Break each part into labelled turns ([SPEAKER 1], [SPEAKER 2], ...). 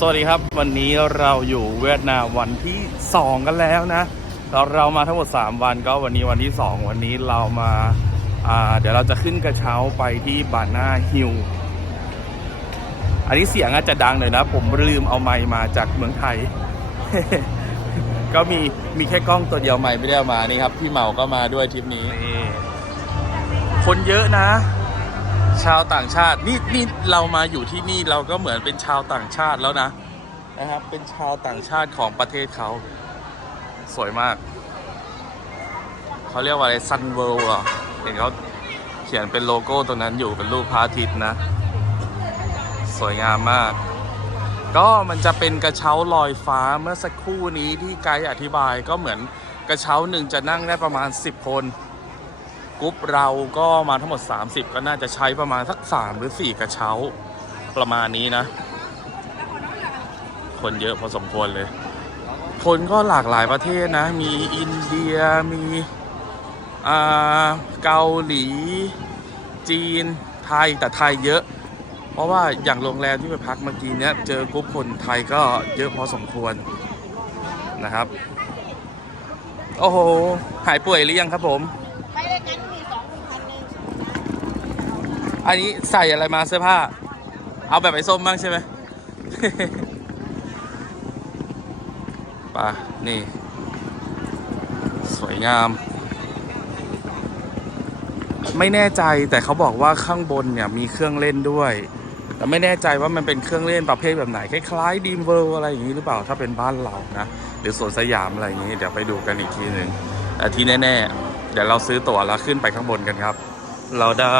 [SPEAKER 1] สวัสดีครับ วันนี้เราอยู่เวียดนามวันที่ 2 กันแล้วนะเราเรามาทั้งหมด 3 วันก็วันนี้วันที่ 2 วันนี้เรามาอ่าเดี๋ยวเราจะขึ้นกระเช้าไปที่บานาฮิลอันนี้เสียงอาจจะดังหน่อยนะ ผมลืมเอาไมค์มาจากเมืองไทย ก็มีมีแค่กล้องตัวเดียวไมค์ไม่ได้เอามานี่ครับ พี่เหมาก็มาด้วยทริปนี้นี่คนเยอะนะ ชาวต่างชาตินี่นี่เรามาอยู่ที่นี่เราก็เหมือนเป็นชาวต่างชาติแล้วนะนะครับ เป็นชาวต่างชาติของประเทศเขาสวยมาก เขาเรียกว่าอะไรซันเวิลด์อะเห็นเขาเขียนเป็นโลโก้ตรงนั้นอยู่เป็นรูปพระอาทิตย์นะ สวยงามมาก ก็มันจะเป็นกระเช้าลอยฟ้าเมื่อสักครู่นี้ที่ไกด์อธิบายก็เหมือนกระเช้าหนึ่งจะนั่งได้ประมาณ 10 คน กรุ๊ปเราก็มาทั้งหมด 30 ก็น่าจะใช้ประมาณสัก 3 หรือ 4 กระเช้าประมาณนี้นะ คนเยอะพอสมควรเลย คนก็หลากหลายประเทศนะ มีอินเดียมีอ่าเกาหลี จีน ไทยแต่ไทยเยอะ เพราะว่าอย่างโรงแรมที่ไปพักเมื่อกี้เนี้ยเจอกรุ๊ปคนไทยก็เยอะพอสมควรนะครับ โอ้โห หายป่วยหรือยังครับผม
[SPEAKER 2] ไปด้วยกันมีสองพันหนึ่ง
[SPEAKER 1] อันนี้ใส่อะไรมาเสื้อผ้า เอาแบบไอ้ส้มบ้างใช่ไหมป่ะนี่ สวยงาม ไม่แน่ใจแต่เขาบอกว่าข้างบนเนี่ยมีเครื่องเล่นด้วย แต่ไม่แน่ใจว่ามันเป็นเครื่องเล่นประเภทแบบไหน คล้ายๆดีมเวิลอะไรอย่างนี้หรือเปล่าถ้าเป็นบ้านเรานะ หรือสวนสยามอะไรอย่างนี้ เดี๋ยวไปดูกันอีกทีหนึ่งแต่ที่แน่ ๆ เดี๋ยวเราซื้อตั๋วแล้วขึ้นไปข้างบนกันครับ เราได้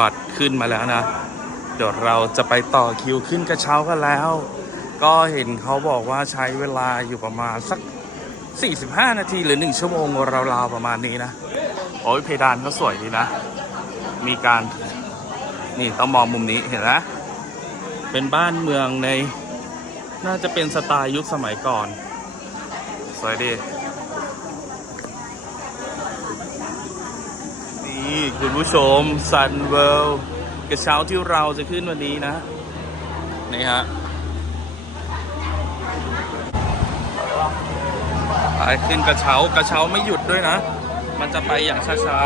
[SPEAKER 1] บัตรขึ้นมาแล้วนะ เดี๋ยวเราจะไปต่อคิวขึ้นกระเช้ากันแล้ว ก็เห็นเขาบอกว่าใช้เวลาอยู่ประมาณสัก 45 นาทีหรือ 1 ชั่วโมงราวๆประมาณนี้นะ โอ้ยเพดานก็สวยดีนะ มีการนี่ต้องมองมุมนี้เห็นไหมเป็นบ้านเมืองใน น่าจะเป็นสไตล์ยุคสมัยก่อน สวยดี นี่คุณผู้ชมซันเวลกระเช้าที่เราจะขึ้นวันนี้นะ นี่ฮะไปขึ้นกระเช้ากระเช้าไม่หยุดด้วยนะ มันจะไปอย่างช้า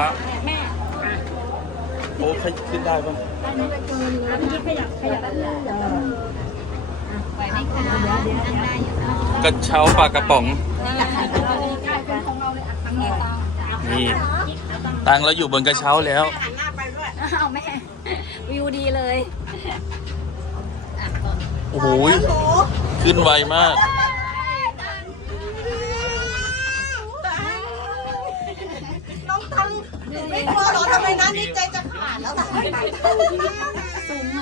[SPEAKER 2] แม่
[SPEAKER 1] ๆโอ้ขึ้นได้ปะ
[SPEAKER 2] อันนี้ไปเกินแล้วนี่ขยับขยับได้เลยไหวไหมคะนั่งได้อยู่นะ
[SPEAKER 1] กระเช้าปลากระป๋อง
[SPEAKER 2] เป็นของเราเลยอะทั้งนี้ตา
[SPEAKER 1] นี่ตังเราอยู่บนกระเช้าแล้ว
[SPEAKER 2] หันหน้าไปด้วยเอาแม่ วิวดีเลยอะก่อน
[SPEAKER 1] โอ้โหขึ้นไวมาก
[SPEAKER 2] น้องตังไม่กลัวหรอทำไมนั้นนี่ใจจะขาดแล้วแต่สูงไหม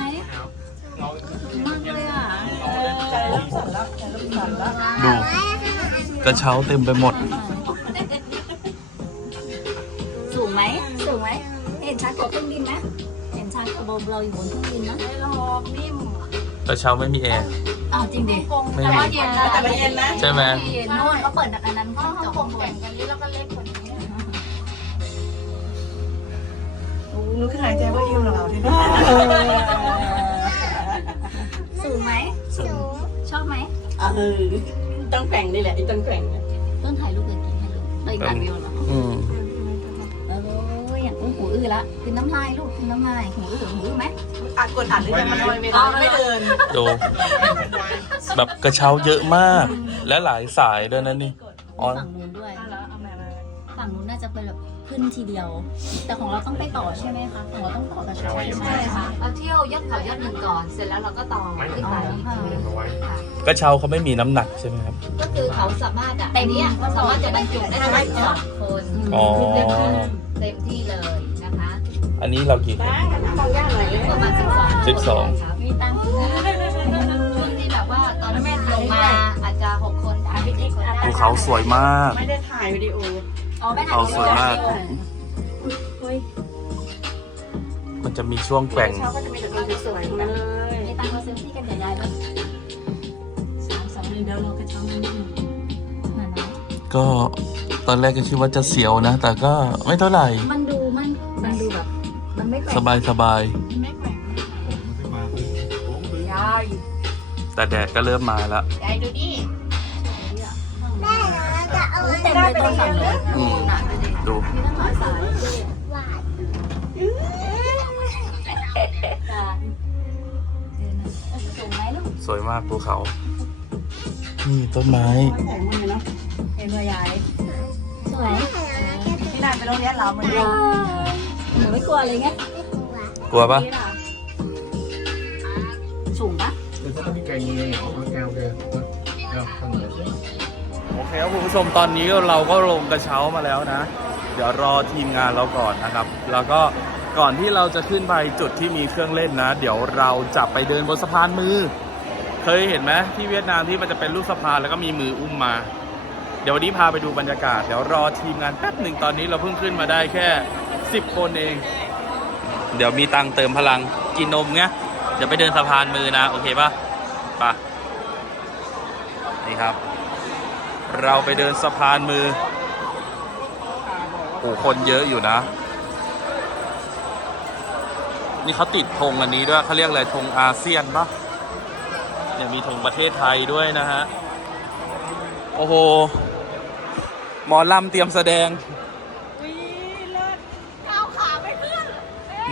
[SPEAKER 2] สูงมากเลยอะ
[SPEAKER 1] ดูกระเช้าเต็มไปหมด
[SPEAKER 2] สูง ไหมสูงไหมเห็นชัดกว่าเครื่องบินไหมเห็นชัดกว่าเราอยู่บนเครื่องบินนะไม่หรอกนิ่ม
[SPEAKER 1] กระเช้าไม่มีแอร์
[SPEAKER 2] อ้าวจริงดิ
[SPEAKER 1] ไม่
[SPEAKER 2] แต่
[SPEAKER 1] มี
[SPEAKER 2] ว่าเย็นนะแต่ว่าเย็นนะ
[SPEAKER 1] ใช่ไหม
[SPEAKER 2] เย็นนู่นเขาเปิดอันนั้นห้องจอดแข่งกันนี้แล้วก็เล็กกว่านี้
[SPEAKER 3] นึกหายใจว่าอิวเราที่นี่
[SPEAKER 2] สูงไหม
[SPEAKER 1] สูง
[SPEAKER 2] ชอบไหม
[SPEAKER 3] เออต้องแข่งนี่แหละไอ้ต้องแข่งเนี่ย
[SPEAKER 2] ต้นถ่ายรูปเลยกินให้ลูกเลยการวิวเหรอ
[SPEAKER 1] อืม
[SPEAKER 2] หูอื้อละกินน้ำลายลูกกินน้ำลายหูอื้อหูอื้อไหม
[SPEAKER 3] อัดกดอัดเลยมันลอยเวลาไม่เดิน
[SPEAKER 1] ดูแบบกระเช้าเยอะมาก และหลายสายด้วยนะนี่อ๋อ
[SPEAKER 2] ฝั่งนู้นด้วยฝั่งนู้นน่าจะเป็นแบบขึ้นทีเดียว แต่ของเราต้องไปต่อใช่ไหมคะของเราต้องต่อกระเช้าใช่ค่ะ
[SPEAKER 4] เราเที่ยวยอดเขายอดหนึ่งก่อนเสร็จแล้วเราก็ต่อขึ้นไปค่ะ
[SPEAKER 1] กระเช้าเขาไม่มีน้ำหนักใช่ไหมครับ
[SPEAKER 4] ก็คือเขาสามารถอะเต็มเนี้ยสามารถจะบรรจุได้ทั้งหมดสองคน
[SPEAKER 1] อ๋อ
[SPEAKER 4] เต็มที่เลยนะคะ
[SPEAKER 1] อันนี้เรากี่คน
[SPEAKER 4] ประมาณสิบสอง
[SPEAKER 1] สิบสอง
[SPEAKER 4] ครับ
[SPEAKER 2] มีตังค์
[SPEAKER 4] ช่วงที่แบบว่าตอนแม่ลงมาอาจจะหกคนอาจจะเจ็ดคนได้
[SPEAKER 1] ภูเขาสวยมาก
[SPEAKER 3] ไม่ได้ถ่ายวิดีโอ
[SPEAKER 2] อ๋อไม่
[SPEAKER 1] เขาสวยมาก มันจะมีช่วงแกว่ง
[SPEAKER 3] เช้าก็จะมีแต่คนสวยๆทั้งนั้นเลย
[SPEAKER 2] มีตังค์มาซื้อที่กันใหญ่ๆด้วยสามสองหนึ่งเดี๋ยวเรากระเช้ามันนิ่มนั่นนะ
[SPEAKER 1] ก็ตอนแรกก็คิดว่าจะเสียวนะ แต่ก็ไม่เท่าไหร่
[SPEAKER 2] มันดูมันมัน
[SPEAKER 1] ส
[SPEAKER 2] ก
[SPEAKER 1] บายสบาย
[SPEAKER 2] มันไม่แปลก
[SPEAKER 3] ยาย
[SPEAKER 1] แต่แดดก็เริ่มมาแล้ว
[SPEAKER 4] ยายดูดิ
[SPEAKER 2] แม่นะจะเอา
[SPEAKER 4] เต็มเลยต้นสามเลย
[SPEAKER 1] อืม
[SPEAKER 4] หนาดูดิ
[SPEAKER 1] ดู
[SPEAKER 4] มีตั้งหลายสาย
[SPEAKER 2] หวาน
[SPEAKER 4] จ้าสูงไหมลูก
[SPEAKER 1] สวยมากภูเขา นี่ต้นไม้
[SPEAKER 3] แข็งมือเนาะ
[SPEAKER 4] เห็นไหมยายสวย
[SPEAKER 3] ที่นายไปโรงเรียนเราเหมือนกัน
[SPEAKER 4] หนูไม่กลัวเลยไง
[SPEAKER 1] กลัวปะ
[SPEAKER 4] นี่ล่ะสูงปะ
[SPEAKER 5] Người ta có cái cành này nó cao kìa. Được, con người.
[SPEAKER 1] โอเคครับคุณผู้ชมตอนนี้เราก็ลงกระเช้ามาแล้วนะ เดี๋ยวรอทีมงานเราก่อนนะครับ แล้วก็ก่อนที่เราจะขึ้นไปจุดที่มีเครื่องเล่นนะ เดี๋ยวเราจะไปเดินบนสะพานมือ เคยเห็นไหมที่เวียดนามที่มันจะเป็นรูปสะพานแล้วก็มีมืออุ้มมา เดี๋ยววันนี้พาไปดูบรรยากาศ เดี๋ยวรอทีมงานแป๊บหนึ่งตอนนี้เราเพิ่งขึ้นมาได้แค่ 10 คนเอง เดี๋ยวมีตังเติมพลังกินนมเงี้ยเดี๋ยวไปเดินสะพานมือนะ โอเคปะไปะนี่ครับ เราไปเดินสะพานมือโอ้คนเยอะอยู่นะ นี่เขาติดธงอันนี้ด้วยเขาเรียกอะไรธงอาเซียนปะเนี่ยมีธงประเทศไทยด้วยนะฮะ โอ้โห หมอลำเตรียมแสดง
[SPEAKER 2] ก้าวขาไม่ขึ้น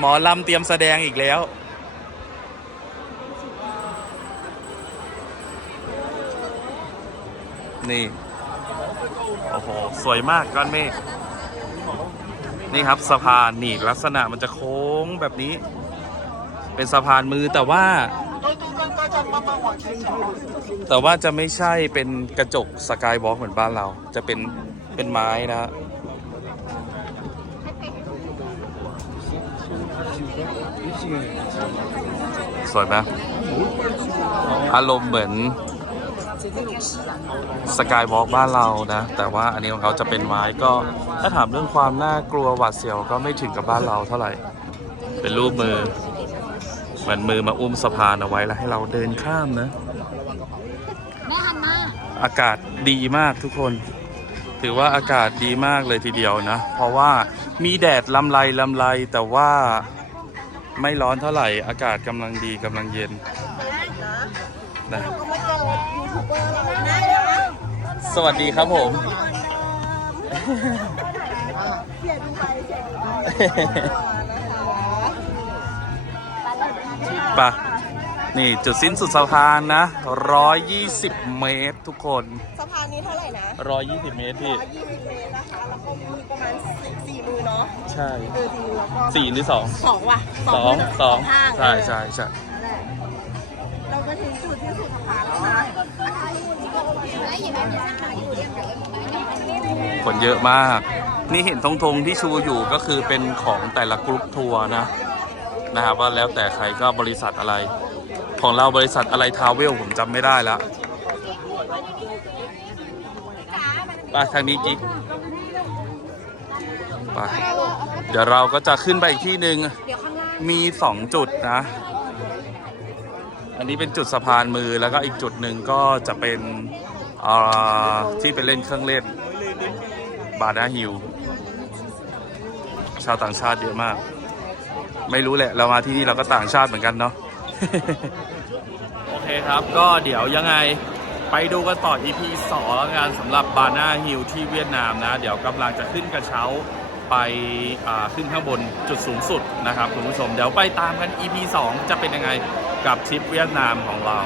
[SPEAKER 1] หมอลำเตรียมแสดงอีกแล้ว นี่ โอ้โห สวยมากก้อนเมฆนี่ครับสะพานนี่ลักษณะมันจะโค้งแบบนี้ เป็นสะพานมือแต่ว่า แต่ว่าจะไม่ใช่เป็นกระจกสกายวอล์กเหมือนบ้านเรา จะเป็นเป็นไม้นะฮะ สวยไหมอารมณ์เหมือนสกายวอล์กบ้านเรานะ แต่ว่าอันนี้ของเขาจะเป็นไม้ก็ ถ้าถามเรื่องความน่ากลัวหวาดเสียวก็ไม่ถึงกับบ้านเราเท่าไหร่ เป็นรูปมือ เหมือนมือมาอุ้มสะพานเอาไว้แล้วให้เราเดินข้ามนะอากาศดีมากทุกคน ถือว่าอากาศดีมากเลยทีเดียวนะ เพราะว่ามีแดดลำไรลำไรแต่ว่า ไม่ร้อนเท่าไหร่ อากาศกำลังดีกำลังเย็นนะสวัสดีครับผม
[SPEAKER 2] ไปเสียดูไปนะคะ
[SPEAKER 1] ปะ นี่จุดสิ้นสุดสะพานนะ 120 เมตรทุกคน
[SPEAKER 2] สะพานนี้เท่าไหร่นะ
[SPEAKER 1] 120 เมตรพี่
[SPEAKER 2] 120เมตรนะคะ แล้วก็มีประมาณ4 4มือเนาะ
[SPEAKER 1] ใช่
[SPEAKER 2] เออสี่มือแล้วก็
[SPEAKER 1] สี่หรือสอง
[SPEAKER 2] สองว่ะ
[SPEAKER 1] สอง
[SPEAKER 2] มื
[SPEAKER 1] สอง
[SPEAKER 2] ข้าง
[SPEAKER 1] ใช่ใช่ใช่
[SPEAKER 2] นั่นแหละเรามาถึงจุดที่สุดสะพานแล้วนะ
[SPEAKER 1] คนเยอะมาก นี่เห็นธงธงที่ชูอยู่ก็คือเป็นของแต่ละกรุ๊ปทัวร์นะนะครับว่าแล้วแต่ใครก็บริษัทอะไร ของเราบริษัทอะไรทาวเวลผมจำไม่ได้แล้วไปทางนี้กิ๊กไปเดี๋ยวเราก็จะขึ้นไปอีกที่หนึ่งมีสองจุดนะ อันนี้เป็นจุดสะพานมือแล้วก็อีกจุดหนึ่งก็จะเป็นที่เป็นเล่นเครื่องเล่น บาร์ดาฮิลชาวต่างชาติเยอะมาก ไม่รู้แหละ เรามาที่นี่เราก็ต่างชาติเหมือนกันเนาะ คครับ ก็เดี๋ยวยังไงไปดูกันต่อ EP 2แล้วกันสำหรับบานาฮิลที่เวียดนามนะ เดี๋ยวกำลังจะขึ้นกระเช้าไปขึ้นข้างบนจุดสูงสุดนะครับคุณผู้ชม เดี๋ยวไปตามกัน EP 2 จะเป็นยังไงกับทริปเวียดนามของเรา